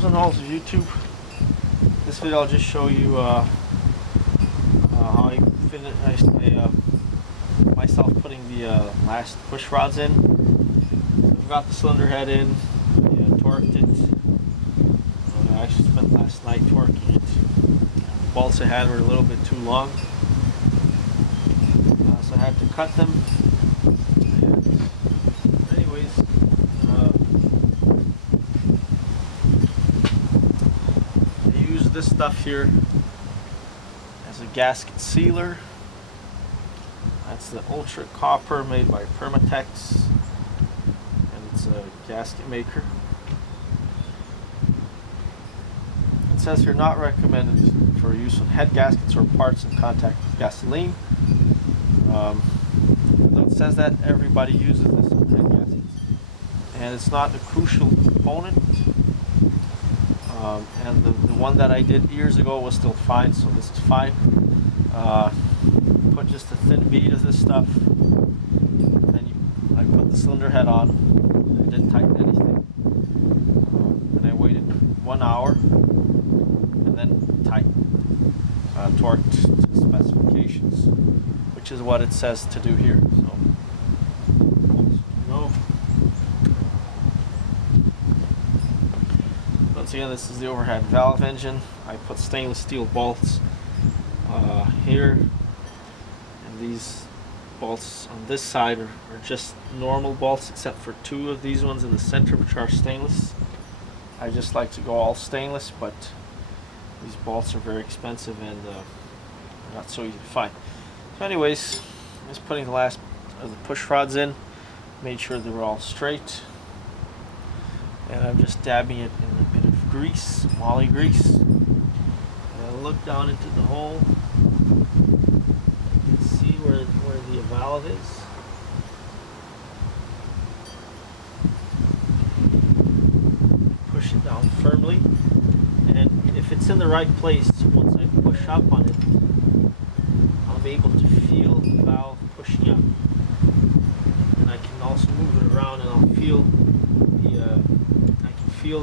Pros and Halls of YouTube. This video I'll just show you how I finished myself putting the last push rods in. I've got the cylinder head in, I torqued it. I actually spent last night torquing it. The bolts I had were a little bit too long, so I had to cut them. This stuff here as a gasket sealer. That's the Ultra Copper made by Permatex, and it's a gasket maker. It says here not recommended for use on head gaskets or parts in contact with gasoline. Though it says that everybody uses this on head gaskets, and it's not a crucial component. And the one that I did years ago was still fine, so this is fine. Put just a thin bead of this stuff, then I put the cylinder head on. I didn't tighten anything, and I waited 1 hour, and then tightened, torqued to specifications, which is what it says to do here. So, once again, this is the overhead valve engine. I put stainless steel bolts here, and these bolts on this side are just normal bolts, except for two of these ones in the center, which are stainless. I just like to go all stainless, but these bolts are very expensive and they're not so easy to find. So anyways, I'm just putting the last of the push rods in, made sure they were all straight, and I'm just dabbing it in a bit of grease, moly grease. And I look down into the hole. You can see where the valve is. Push it down firmly, and if it's in the right place, once I push up on it, I'll be able to feel the valve pushing up. And I can also move it around, and I'll feel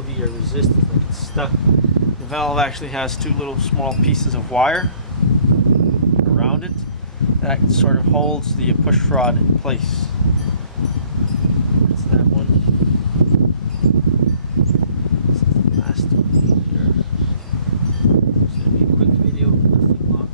the resistance, like it's stuck. The valve actually has two little small pieces of wire around it that sort of holds the push rod in place. That's that one. This is the last one here. It's going to be a quick video, nothing long.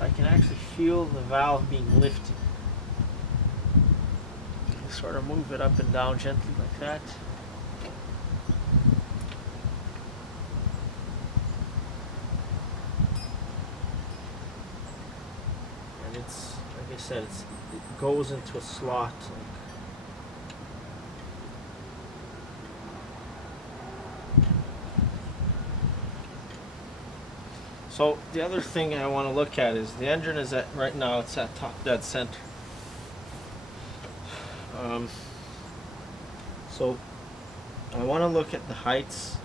I can actually feel the valve being lifted. Sort of move it up and down gently like that. And it's, like I said, it goes into a slot. So the other thing I want to look at is the engine is at, right now it's at top dead center. So I want to look at the heights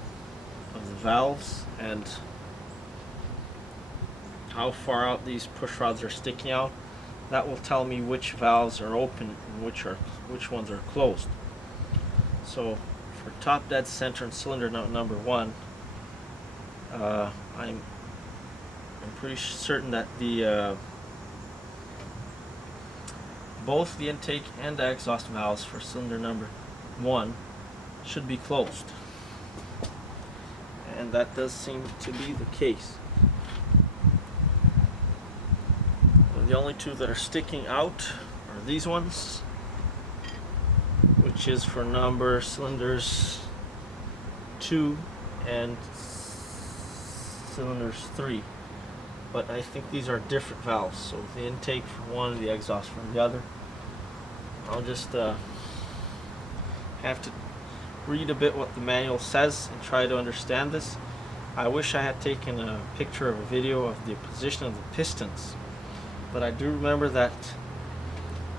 of the valves and how far out these push rods are sticking out. That will tell me which valves are open and which ones are closed. So for top dead center and cylinder number 1, I'm pretty certain that both the intake and the exhaust valves for cylinder number 1 should be closed, and that does seem to be the case. And the only two that are sticking out are these ones, which is for cylinders 2 and cylinders 3. But I think these are different valves, so the intake for one, the exhaust from the other. I'll just have to read a bit what the manual says and try to understand this. I wish I had taken a picture of a video of the position of the pistons, but I do remember that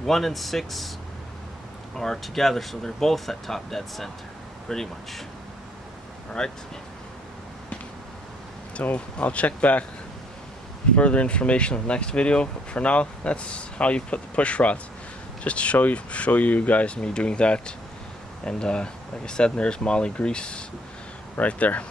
1 and 6 are together, so they're both at top dead center, pretty much. Alright? So I'll check back further information in the next video, but for now that's how you put the push rods, just to show you guys me doing that. And like I said, there's moly grease right there.